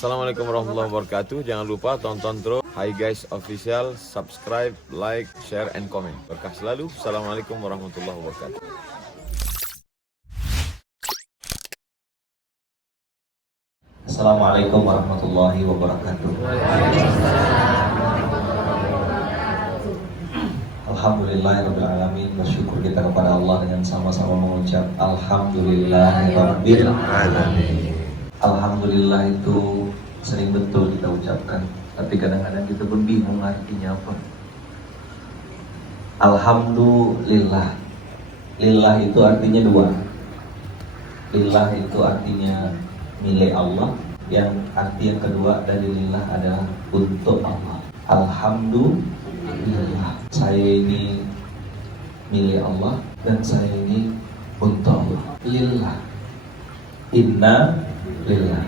Assalamualaikum warahmatullahi wabarakatuh. Jangan lupa tonton terus Hi Guys Official, subscribe, like, share, and comment. Berkah selalu. Assalamualaikum warahmatullahi wabarakatuh. Assalamualaikum warahmatullahi wabarakatuh. Alhamdulillahirrabbilalamin. Bersyukur kita kepada Allah dengan sama-sama mengucap Alhamdulillahirrabbilalamin. Alhamdulillah itu sering betul kita ucapkan, tapi kadang-kadang kita pun bingung artinya apa. Alhamdulillah. Lillah itu artinya dua. Lillah itu artinya milik Allah. Yang arti yang kedua dari lillah adalah untuk Allah. Alhamdulillah, saya ini milik Allah dan saya ini untuk Allah. Lillah, inna lillah,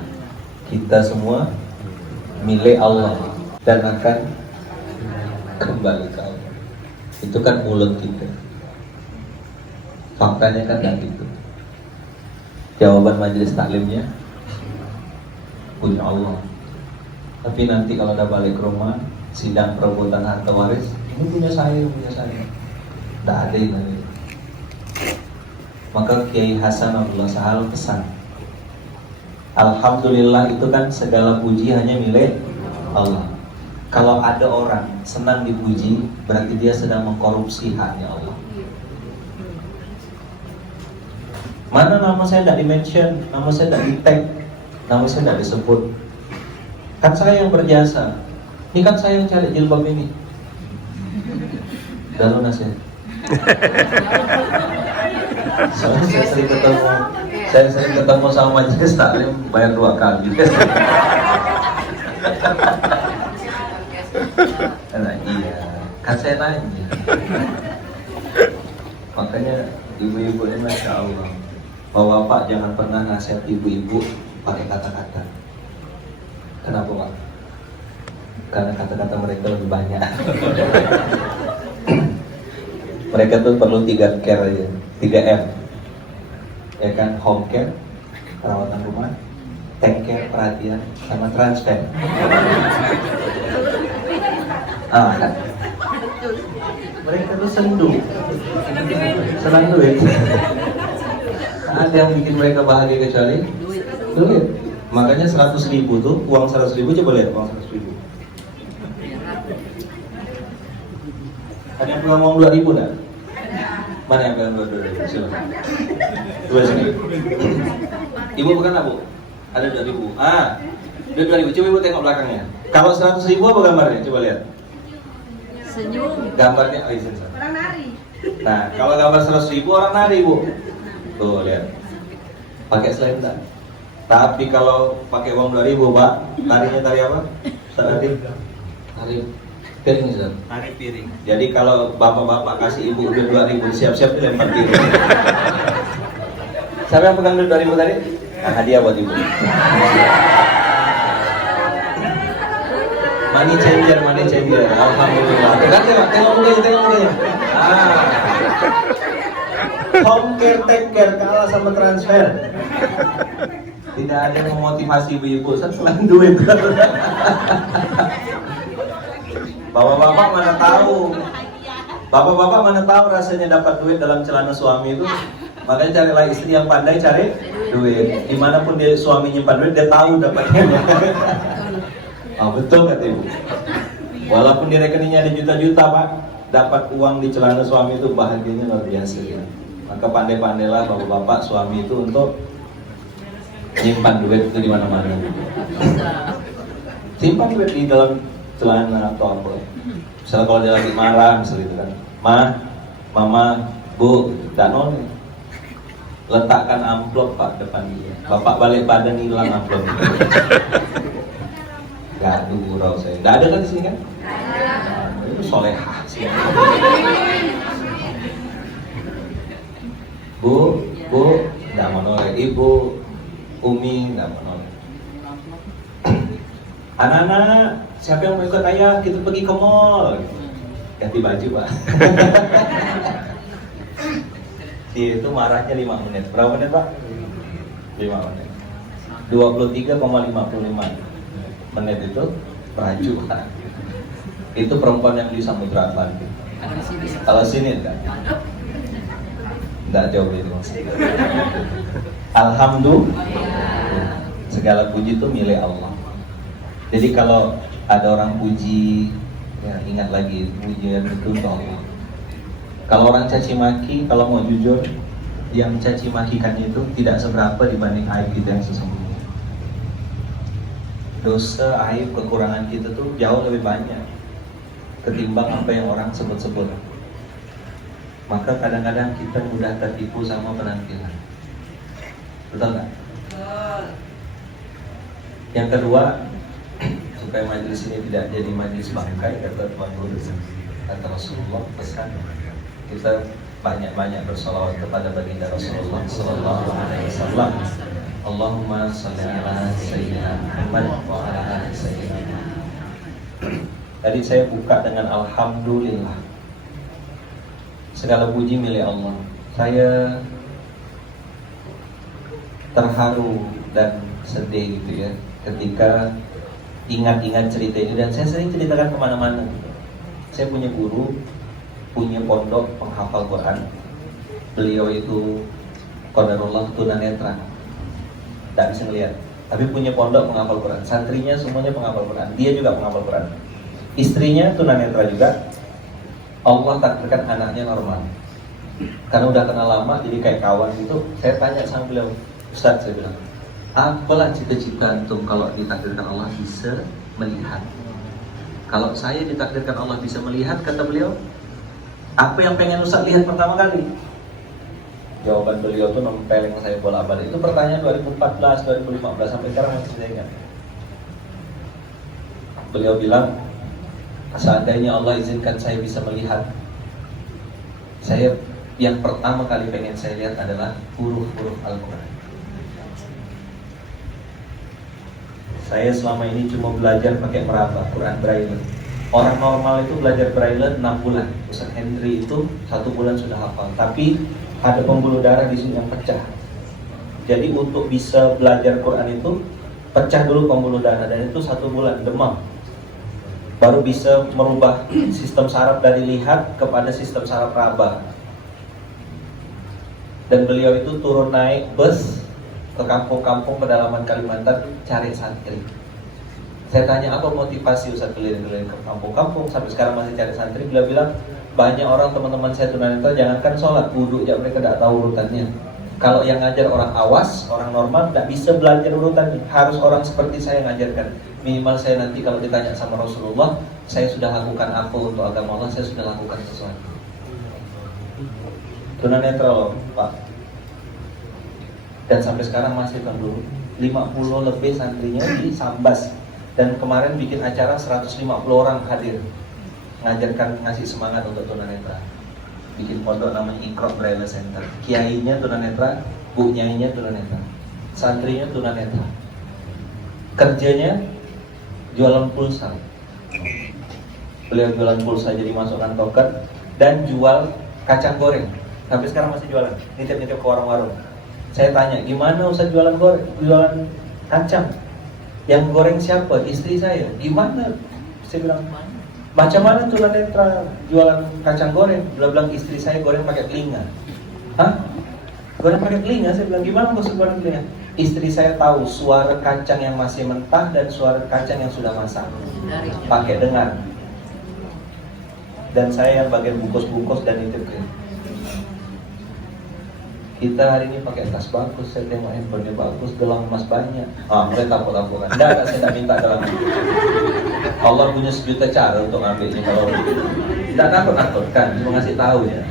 kita semua milik Allah dan akan kembali ke Allah. Itu kan mulut kita, faktanya kan tidak gitu. Jawaban majelis taklimnya punya Allah. Tapi nanti kalau udah balik ke rumah, sidang perebutan harta waris, ini punya saya. Tidak ada yang ada. Maka Kiai Hasan Abdullah Sahal pesan, Alhamdulillah itu kan segala puji hanya milik Allah. Kalau ada orang senang dipuji, berarti dia sedang mengkorupsi haknya Allah. Mana nama saya tidak di-mention, nama saya tidak di-tag, nama saya tidak disebut. Kan saya yang berjasa. Ini kan saya yang cari jilbab ini. Lalu nasihat. Soalnya saya sering ketemu sama majelis taklim bayar 2 kali. Nah, iya, kan saya nanya. Makanya ibu-ibu ini Masya Allah, Bapak jangan pernah nasihat ibu-ibu pakai kata-kata. Kenapa Pak? Karena kata-kata mereka lebih banyak. Mereka tuh perlu 3 care aja, 3M. Ya kan, home care, perawatan rumah, take care, perhatian, sama transfer. Kan? Mereka tuh senang duit. Ada yang bikin mereka bahagia kecuali duit. Makanya 100.000 tuh, uang 100.000, coba lihat uang 100.000. Ada yang pegang uang 2.000 enggak? Mana yang pegang 2.000? Silakan. Coba sini. Ibu pegang apa, Bu? Ada 2.000. Ada 2.000. Coba Ibu tengok belakangnya. Kalau 100.000 apa gambarnya? Coba lihat. Senyum. Gambarnya orang nari. Nah, kalau gambar 100.000 orang nari, Bu. Tuh, lihat. Pakai selendang. Tapi kalau pakai uang 2.000, Pak, tarinya tari apa? Tari piring, Ustaz. Tari piring. Jadi kalau bapak-bapak kasih ibu udah 2.000, siap-siap dilempar piring. Siapa yang pegang 2.000 tadi? Nah, hadiah buat ibu. Money changer. Alhamdulillah. Tengok mukanya. Home care, take care, kalah sama transfer. Tidak ada yang memotivasi ibu-ibu selain duit. Bapak-bapak mana tahu rasanya dapat duit dalam celana suami itu. Makanya carilah istri yang pandai cari duit. Dimanapun dia suami nyimpan duit, dia tahu dapatnya. Betul kata ibu. Walaupun di rekeningnya ada juta-juta, Pak, dapat uang di celana suami itu bahagianya luar biasa ya. Maka pandai-pandailah bapak-bapak suami itu untuk simpan duit itu di mana-mana. Simpan duit di dalam celana atau apa. Misalnya kalau dia lagi marah, misalnya itu kan, mama, Bu, Danon, letakkan amplop Pak depan dia. Bapak balik badan hilang amplop. Gak ada gurau saya. Gak ada kan di sini kan? Itu solehah sih. Bu, nggak mau noleh. Ibu, Umi, nggak mau noleh. Anak-anak, siapa yang mau ikut ayah? Kita pergi ke mall. Ganti baju, Pak. Dia itu marahnya 5 menit. Berapa menit, Pak? 5 menit. 23,55. menit itu perajuan. Itu perempuan yang di Samudra Atlantik. Kalau sini enggak jauh itu maksudnya. Alhamdulillah, segala puji itu milik Allah. Jadi kalau ada orang puji, ya ingat lagi pujian itu untuk Allah. Kalau orang caci maki, kalau mau jujur, yang caci makikannya itu tidak seberapa dibanding aib kita yang sesungguhnya. Dosa, aib, kekurangan kita tuh jauh lebih banyak ketimbang apa yang orang sebut-sebut. Maka kadang-kadang kita mudah tertipu sama penampilan. Betul nggak? Yang kedua, supaya majelis ini tidak jadi majelis bangkai, kata Tuhan Guru, kata Rasulullah pesan kita banyak-banyak bersalawat kepada baginda Rasulullah Sallallahu Alaihi Wasallam. Allahumma shalli ala Sayyidina Muhammad wa ala ali Sayyidina Muhammad. Tadi saya buka dengan Alhamdulillah. Segala puji milik Allah. Saya terharu dan sedih gitu ya ketika ingat-ingat cerita ini, dan saya sering ceritakan kemana-mana. Saya punya guru, punya pondok penghafal Quran. Beliau itu qadarullah tunanetra, tidak bisa melihat, tapi punya pondok penghafal Quran. Santrinya semuanya penghafal Quran, dia juga penghafal Quran. Istrinya tunanetra juga. Allah takdirkan anaknya normal. Karena udah kenal lama, jadi kayak kawan gitu. Saya tanya sama beliau, Ustaz, saya bilang, apalah cita-cita antum kalau ditakdirkan Allah bisa melihat? Kalau saya ditakdirkan Allah bisa melihat, kata beliau, apa yang pengen Ustaz lihat pertama kali? Jawaban beliau tuh nempel yang saya bolak-balik. Itu pertanyaan 2014, 2015 sampai sekarang masih saya ingat. Beliau bilang, seandainya Allah izinkan saya bisa melihat, saya yang pertama kali pengen saya lihat adalah huruf-huruf Al-Quran. Saya selama ini cuma belajar pakai meraba, Quran Braille. Orang normal itu belajar Braille 6 bulan. Ustaz Henry itu 1 bulan sudah hafal. Tapi ada pembuluh darah di sini yang pecah. Jadi untuk bisa belajar Quran itu pecah dulu pembuluh darah, dan itu 1 bulan demam. Baru bisa merubah sistem saraf dari lihat kepada sistem saraf raba. Dan beliau itu turun naik bus ke kampung-kampung pedalaman Kalimantan cari santri. Saya tanya, apa motivasi Ustaz keliling-keliling ke kampung-kampung sampai sekarang masih cari santri? Beliau bilang, banyak orang teman-teman saya tunanetra jangankan sholat, wudhu ya mereka tidak tahu urutannya. Kalau yang ngajar orang awas, orang normal tidak bisa belajar urutannya. Harus orang seperti saya ngajarkan. Minimal saya nanti kalau ditanya sama Rasulullah, saya sudah lakukan apa untuk agama Allah, saya sudah lakukan sesuatu. Tunanetra loh Pak. Dan sampai sekarang masih kan dulu 50 lebih santrinya di Sambas. Dan kemarin bikin acara 150 orang hadir, ngajarkan, ngasih semangat untuk tunanetra. Bikin pondok namanya Iqra Braille Center. Kiainya tunanetra, bu nyainya tunanetra, santrinya tunanetra. Kerjanya jualan pulsa. Beliau jualan pulsa, jadi masukkan token dan jual kacang goreng. Sampai sekarang masih jualan, nitip-nitip ke warung-warung. Saya tanya, gimana Ustaz jualan goreng, jualan kacang? Yang goreng siapa? Istri saya. Gimana? Saya bilang, macam mana tunanetra jualan kacang goreng? Dia bilang, istri saya goreng pakai telinga. Hah? Goreng pakai telinga? Saya bilang, gimana kok goreng telinga? Istri saya tahu suara kacang yang masih mentah dan suara kacang yang sudah masak. Pakai dengar. Dan saya yang bagian bungkus-bungkus dan nitipin. Kita hari ini pakai tas bagus, saya tengok handphonenya bagus, gelang emas banyak. Mereka takut-takutan. Enggak, saya tidak minta gelang. Allah punya 1 juta cara untuk ngambilnya. Kalau tidak takut-takutkan, cuma ngasih tahu ya.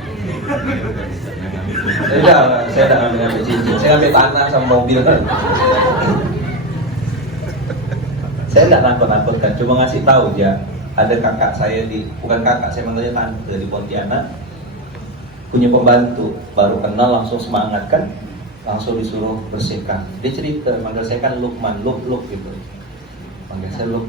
Saya tidak ngambil cincin, saya ambil tanah sama mobil. Saya tidak takut-takutkan, cuma ngasih tahu ya. Ada kakak saya bukan kakak, saya manggilnya tante di Pontianak. Punya pembantu, baru kenal langsung semangat kan, langsung disuruh bersihkan. Dia cerita, manggil saya kan Lukman, Luk gitu. Manggil saya Luk.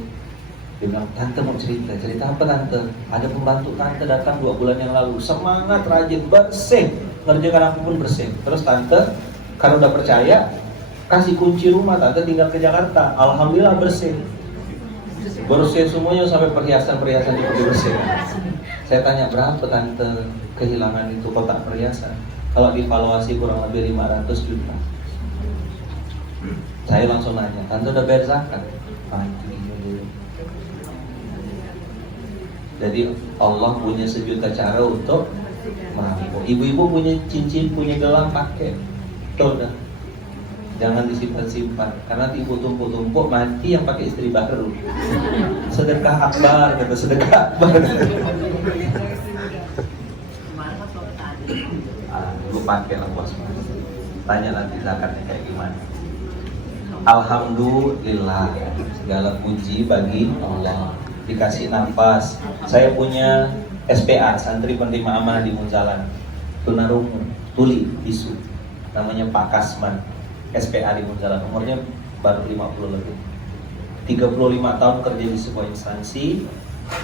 Dia bilang, tante mau cerita apa tante? Ada pembantu tante datang 2 bulan yang lalu, semangat, rajin, bersih, ngerjakan apapun bersih. Terus tante, kalau udah percaya, kasih kunci rumah, tante tinggal ke Jakarta. Alhamdulillah bersih. Bersih semuanya sampai perhiasan-perhiasan juga dibersihkan. Saya tanya berapa tante kehilangan itu kotak perhiasan? Kalau divaluasi kurang lebih 500 juta. Saya langsung nanya, tante udah bayar zakat? Jadi Allah punya sejuta cara untuk merampok. Ibu-ibu punya cincin, punya gelang, pakai. Tuh dah. Jangan disimpan-simpan, karena nanti ibu tumpuk-tumpuk mati yang pakai istri baru. Sedekah akbar, kata sedekah akbar. Ibu pakai lah bos. Tanya nanti zakatnya kayak gimana. Alhamdulillah, segala puji bagi Allah. Dikasih nafas. Saya punya SPA, santri penerima amanah di Munzalan, tunarungu, tuli, bisu. Namanya Pak Kasman, SPA di Munzalan. Umurnya baru 50 lebih. 35 tahun kerja di sebuah instansi,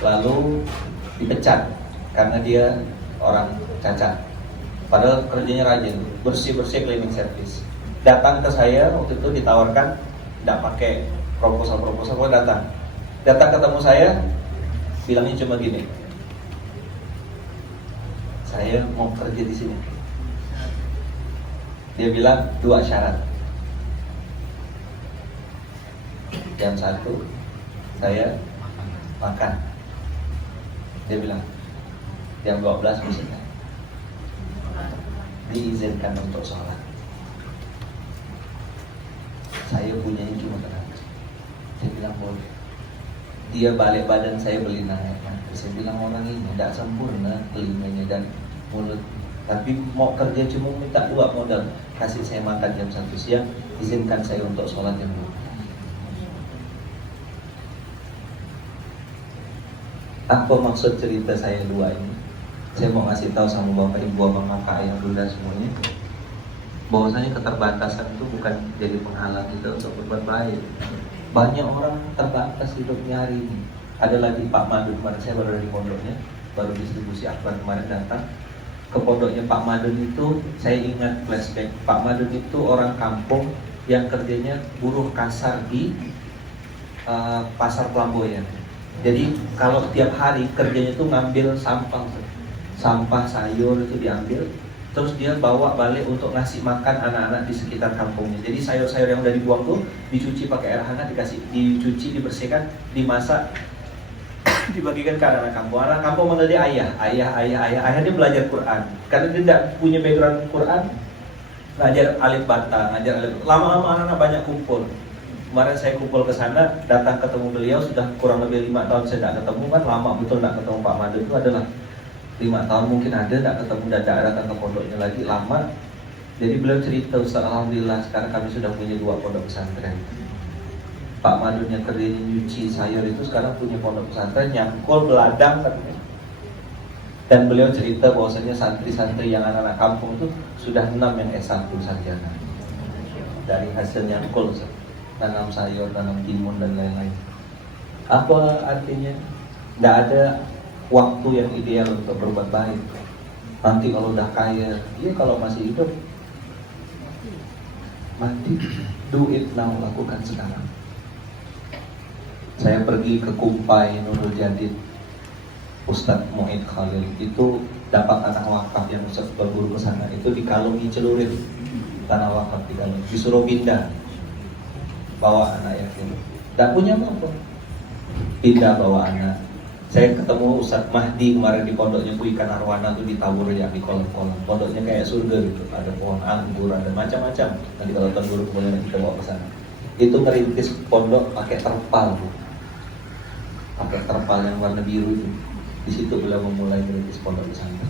lalu dipecat karena dia orang cacat. Padahal kerjanya rajin, bersih-bersih cleaning service. Datang ke saya waktu itu ditawarkan, tidak pakai proposal, kok datang ketemu saya, bilangnya cuma gini, saya mau kerja di sini. Dia bilang 2 syarat. Jam 1 saya makan. Dia bilang jam 12 misalnya diizinkan untuk sholat. Saya punyanya cuma tenaga. Saya bilang boleh. Dia balik badan saya beli naik. Saya bilang orang ini tidak sempurna telinganya dan mulut, tapi mau kerja cuma minta 2 modal. Kasih saya makan jam 1 siang, izinkan saya untuk sholat jam 2. Apa maksud cerita saya 2 ini? Saya mau ngasih tahu sama bapak ibu, abang kakak, ayah bunda semuanya, bahwasanya keterbatasan itu bukan jadi penghalang kita untuk berbuat baik. Banyak orang terbatas hidupnya hari ini. Ada lagi Pak Madun, kemarin saya baru dari pondoknya, baru distribusi akbar kemarin datang ke pondoknya Pak Madun itu. Saya ingat flashback, Pak Madun itu orang kampung yang kerjanya buruh kasar di pasar Pelamboyan. Jadi kalau tiap hari kerjanya itu ngambil sampah sayur itu diambil, terus dia bawa balik untuk ngasih makan anak-anak di sekitar kampungnya. Jadi sayur-sayur yang udah dibuang tuh dicuci pakai air hangat, dicuci, dibersihkan, dimasak, dibagikan ke anak-anak kampung. Anak kampung manggil dia ayah. Dia belajar Quran. Karena dia tidak punya background Quran, ngajar alif bata, lama-lama anak-anak banyak kumpul. Kemarin saya kumpul ke sana, datang ketemu beliau, sudah kurang lebih 5 tahun saya tidak ketemu, kan lama betul tidak ketemu Pak Madu. Itu adalah 5 tahun mungkin ada tidak ketemu, dan datang ke pondoknya lagi lama. Jadi beliau cerita, Ustaz, alhamdulillah sekarang kami sudah punya 2 pondok pesantren. Pak Madu yang kerjanya nyuci sayur itu sekarang punya pondok pesantren, nyangkul beladang katanya. Dan beliau cerita bahwasanya santri-santri yang anak-anak kampung itu sudah 6 yang S1 sarjana dari hasil nyangkul, tanam sayur, tanam timun dan lain-lain. Apa artinya? Tidak ada waktu yang ideal untuk berbuat baik. Nanti kalau udah kaya, iya kalau masih hidup, mati. Do it now, lakukan sekarang. Saya pergi ke Kumpai, Nurul Jadid, Ustadz Mu'id Khalil, itu dapat tanah wakaf yang Ustadz berburu ke sana, itu dikalungi celurit tanah wakaf di dalam, disuruh pindah, bawa anak yatim, tidak punya apa-apa, pindah bawa anak. Saya ketemu Ustadz Mahdi kemarin di pondoknya Bu Ikan Arwana tuh, ditabur ya di kolam-kolam. Pondoknya kayak surga gitu, ada pohon anggur, ada macam-macam. Nanti kalau tahun baru kemudian kita bawa ke sana. Itu ngerintis pondok pakai terpal, Bu. Pakai terpal yang warna biru itu. Di situ beliau memulai ngerintis pondok di sana.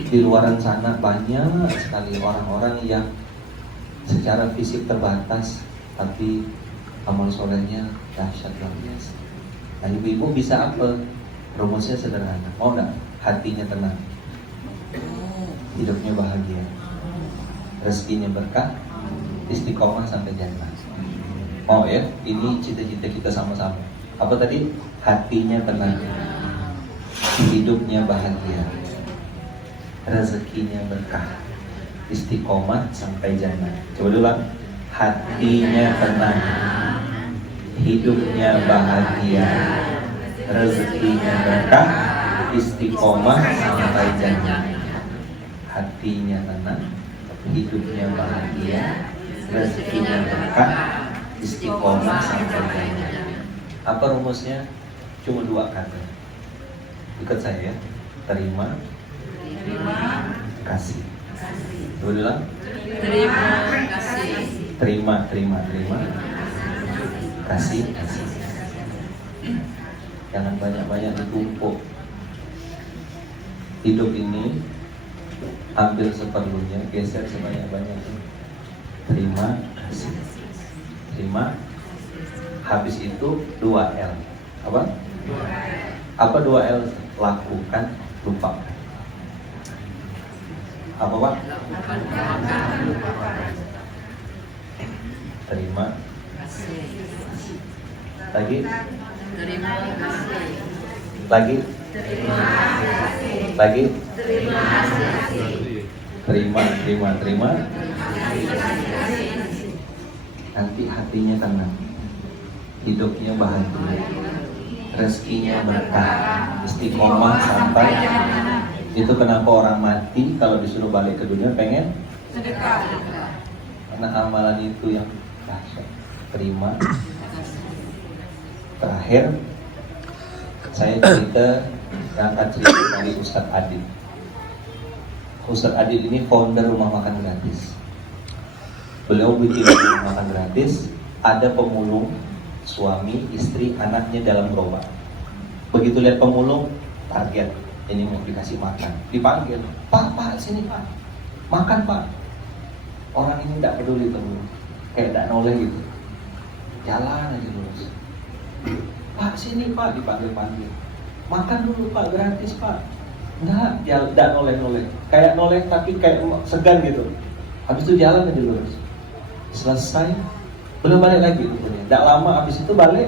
Di luaran sana banyak sekali orang-orang yang secara fisik terbatas, tapi amal solehnya dahsyat luar biasa. Nah, ibu-ibu bisa apa? Rumusnya sederhana. Mau enggak? Hatinya tenang, hidupnya bahagia, rezekinya berkah, istiqomah sampai jannah. Mau ya? Ini cita-cita kita sama-sama. Apa tadi? Hatinya tenang, hidupnya bahagia, rezekinya berkah, istiqomah sampai jannah. Coba dulu, hatinya tenang, hidupnya bahagia, rezekinya berkah, istiqomah sampai janji. Hatinya tenang, hidupnya bahagia, rezekinya berkah, istiqomah sampai janji. Apa rumusnya? Cuma 2 kata. Ikut saya ya. Terima, kasih. Coba bilang. Terima kasih. Terima, kasih. Jangan banyak-banyak ditumpuk. Hidup ini ambil seperlunya, geser sebanyak-banyaknya. Terima kasih. Terima. Habis itu 2L. Apa 2L? Lakukan, lupakan. Apa Pak? Terima Kasih. lagi, Terima kasih. lagi, Terima kasih. lagi. Terima kasih. Terima. Nanti hatinya tenang, hidupnya bahagia, rezekinya berkah, istiqomah sampai. Itu kenapa orang mati kalau disuruh balik ke dunia pengen Sedekah. karena amalan itu yang dahsyat. Terima. Terakhir saya angkat cerita dari Ustadz Adil. Ustadz Adil ini founder rumah makan gratis. Beliau bikin rumah makan gratis, ada pemulung, suami, istri, anaknya dalam gerobak. Begitu lihat pemulung, target, ini mau dikasih makan, dipanggil, Pak, sini Pak, makan Pak. Orang ini tidak peduli pemulung, kayak tidak noleh gitu, jalan aja terus. Pak, sini Pak, dipanggil, makan dulu Pak, gratis Pak. Enggak, tidak noleh, kayak noleh tapi kayak segan gitu. Habis itu jalan aja lurus. Selesai, belum balik lagi rupanya. Tidak lama habis itu balik,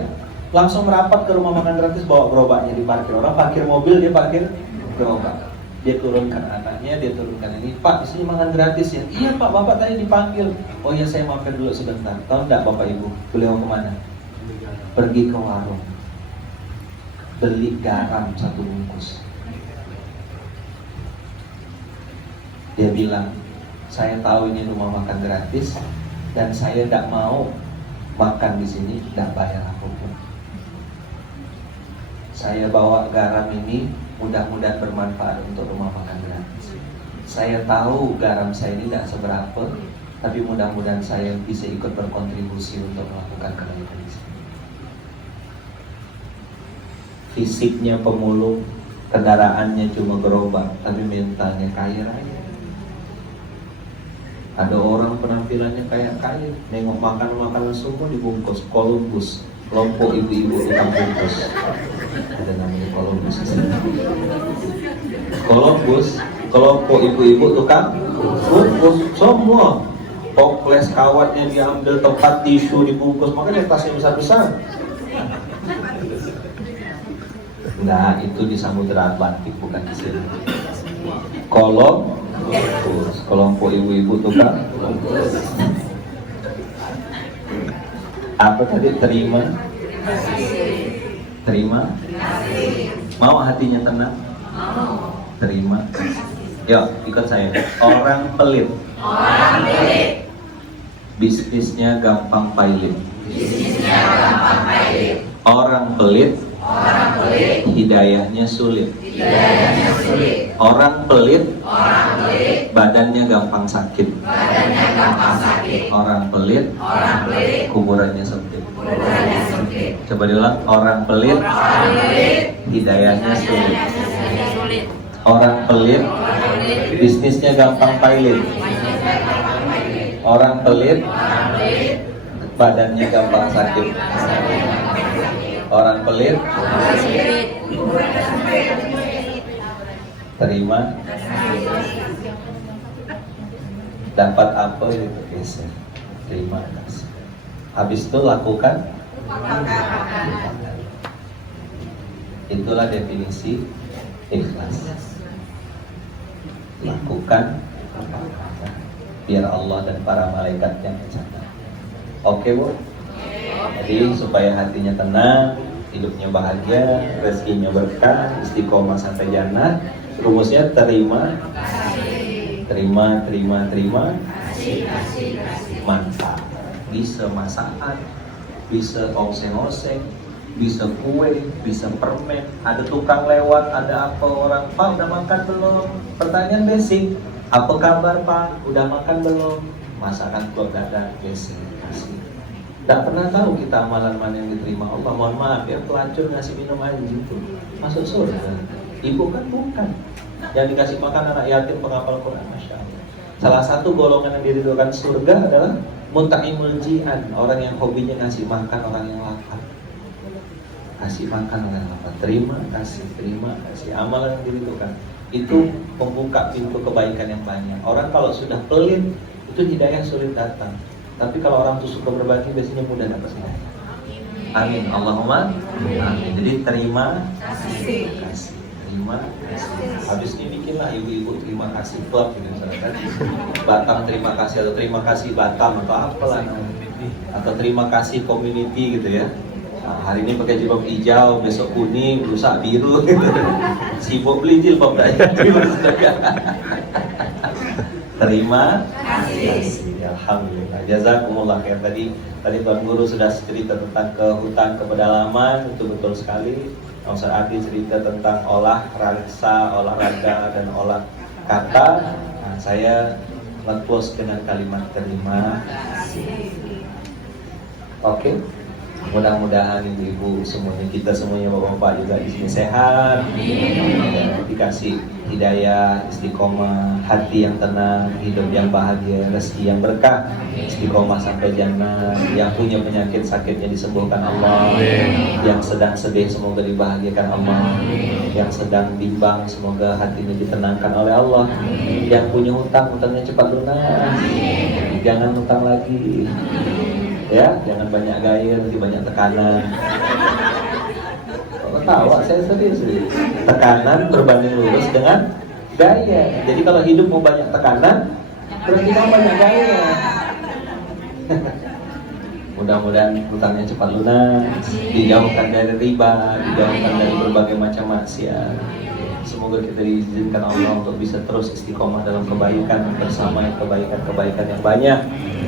langsung merapat ke rumah makan gratis, bawa gerobaknya diparkir. Orang parkir mobil, dia parkir gerobak. Dia turunkan anaknya, dia turunkan ini. Pak, di sini makan gratis ya? Iya Pak, Bapak tadi dipanggil. Oh iya, saya mampir dulu sebentar. Tahu tidak Bapak Ibu, beliau kemana? Pergi ke warung, beli garam 1 bungkus. Dia bilang, saya tahu ini rumah makan gratis dan saya tidak mau makan di sini, tidak bayar apapun. Saya bawa garam ini mudah-mudahan bermanfaat untuk rumah makan gratis. Saya tahu garam saya ini tidak seberapa, tapi mudah-mudahan saya bisa ikut berkontribusi untuk melakukan kebaikan di sini. Fisiknya pemulung, kendaraannya cuma gerobak, tapi mentalnya kaya raya. Ada orang penampilannya kayak kaya, nengok makanan semua dibungkus, Columbus, kelompok ibu-ibu tukang bungkus. Ada namanya Columbus. Columbus, kelompok ibu-ibu tukang bungkus semua. Toples kawatnya diambil, tempat tisu dibungkus, makanya tasnya besar-besar. Nah, itu di Samudra Atlantik, bukan di sini. Kelompok ibu-ibu tukang apa tadi? Terima. Mau hatinya tenang? Terima. Yuk, ikut saya. Orang pelit. Bisnisnya gampang pailit. Orang pelit. Hidayahnya sulit. Orang pelit. Badannya gampang sakit. Orang pelit. Kuburannya sempit. Coba diulang. Orang pelit. Hidayahnya sulit. Orang pelit. Bisnisnya gampang pailit. Orang pelit. Badannya gampang sakit. Orang pelit. Terima. Dapat apa itu geser. Terima kasih. Habis itu lakukan. Itulah definisi ikhlas. Lakukan biar Allah dan para malaikatnya mencatat. Oke Bu? Jadi supaya hatinya tenang, hidupnya bahagia, rezekinya berkah, istiqomah sampai jannah. Rumusnya terima, manfaat. Bisa masakan, bisa oseng-oseng, bisa kue, bisa permen. Ada tukang lewat, ada apa orang, Pak udah makan belum? Pertanyaan basic, apa kabar Pak? Udah makan belum? Masakan keluarga ada, basic, kasih. Tidak pernah tahu kita amalan mana yang diterima Allah. Mohon maaf ya, pelacur ngasih minum air gitu masuk surga. Ibu kan bukan. Yang dikasih makan anak yatim penghafal Quran, Masya Allah. Salah satu golongan yang diridhokan surga adalah mut'imul ji'an, orang yang hobinya ngasih makan orang yang lapar. Kasih makan orang yang lapar, terima kasih. Amalan yang diridhokan itu membuka pintu kebaikan yang banyak. Orang kalau sudah pelit itu hidayah sulit datang. Tapi kalau orang itu suka berbagi biasanya mudah dapat hidayah. Amin. Allahumma amin. Jadi terima kasih. Terima kasih. Habis ini bikinlah ibu-ibu terima kasih club gitu misalkan. Batam terima kasih atau terima kasih Batam atau apalah namanya. Atau terima kasih community gitu ya. Nah, hari ini pakai jilbab hijau, besok kuning, lusa biru gitu. Sibuk beli jilbab aja. Terima kasih. Alhamdulillah. Jazakumullah khair. Tadi Tuan Guru sudah cerita tentang ke hutan, ke pedalaman, itu betul sekali. Ustaz Adi cerita tentang olahraga dan olah kata. Nah, saya close dengan kalimat terima kasih. Oke. Mudah-mudahan ibu semuanya, kita semuanya, bapak-bapak juga di sini sehat, dikasih hidayah, istiqomah, hati yang tenang, hidup yang bahagia, rezeki yang berkah, istiqomah sampai jannah. Yang punya penyakit sakitnya disembuhkan Allah, yang sedang sedih semoga dibahagiakan Allah, yang sedang bimbang semoga hatinya ditenangkan oleh Allah, yang punya hutang, hutangnya cepat lunas, jangan hutang lagi. Ya, jangan banyak gaya, nanti banyak tekanan. Kalau tawa, saya serius. Tekanan berbanding lurus dengan gaya. Jadi kalau hidup mau banyak tekanan, berarti mau banyak gaya. Mudah-mudahan hutangnya cepat lunas, dijauhkan dari riba, dijauhkan dari berbagai macam maksiat. Semoga kita diizinkan Allah untuk bisa terus istiqomah dalam kebaikan, bersama kebaikan-kebaikan yang banyak.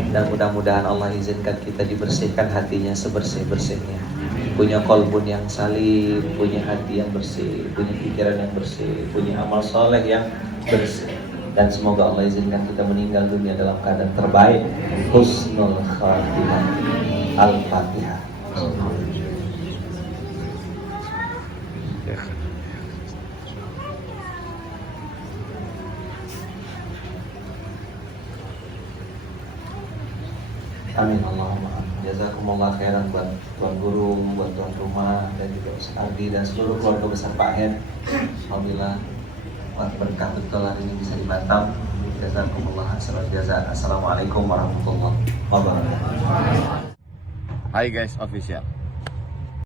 Dan mudah-mudahan Allah izinkan kita dibersihkan hatinya sebersih-bersihnya. Punya kolbun yang salim, punya hati yang bersih, punya pikiran yang bersih, punya amal soleh yang bersih. Dan semoga Allah izinkan kita meninggal dunia dalam keadaan terbaik. Husnul Khatimah. Al-Fatihah. Amin. Allahumma amin. Jazakumullah khairan buat Tuan Guru, buat Tuan Rumah, dan juga Ustaz Ardi dan seluruh keluarga besar Pak Hen. Alhamdulillah berkah betul hari ini bisa di Batam. Jazakumullah khairan jazaa. Assalamualaikum warahmatullahi wabarakatuh. Hi guys official.